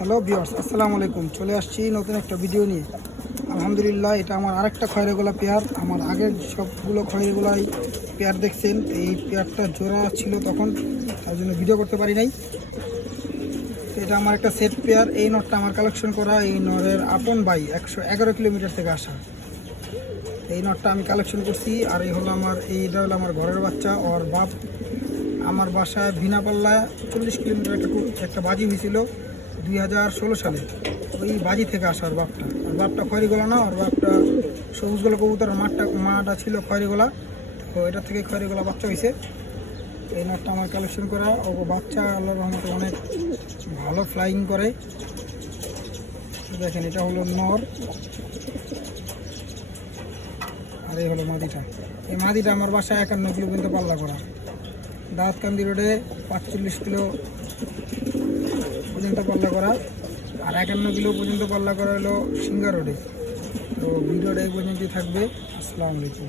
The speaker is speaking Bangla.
হ্যালো ভিউয়ার্স, আসসালামু আলাইকুম। চলে আসছি নতুন একটা ভিডিও নিয়ে। আলহামদুলিল্লাহ, এটা আমার আরেকটা খয়েরি গোলা পেয়ার। আমার আগের সবগুলো খয়েরি গোলাই পেয়ার দেখছেন, এই পেয়ারটা জোড়া ছিল তখন, তার জন্য ভিডিও করতে পারি নাই। তো এটা আমার একটা সেট পেয়ার। এই নটটা আমার কালেকশন করা, এই নরের আপন ভাই 111 কিলোমিটার থেকে আসা। এই নটটা আমি কালেকশন করছি। আর এই হলো এইটা হলো আমার ঘরের বাচ্চা। ওর বাপ আমার বাসায় বিনাপাল্লায় 40 কিলোমিটার একটা বাজি হয়েছিল 2016 সালে। ওই বাজি থেকে আসা ওর বাপটা। ওর বাপটা খয়রি গোলা না, ওর বাপটা সবুজ গোলা কবুতর। মাটা ছিল খয়রি গোলা, তো এটা থেকে খয়রি গোলা বাচ্চা হয়েছে। এই নটটা আমার কালেকশন করা। ও বাচ্চা আল্লাহর রহমতে অনেক ভালো ফ্লাইং করে। দেখেন, এটা হলো নর আর এই হলো মাদিটা। এই মাদিটা আমার বাসায় 51 কিলো পর্যন্ত পাল্লা করা। দাউদকান্দি রোডে 45 কিলো পর্যন্ত পাল্লা করা, আর 51 কিলো পর্যন্ত পাল্লা করা হলো সিঙ্গা রোডে। তো ভিডিওটা এই পর্যন্তই থাকবে। আসসালামু আলাইকুম।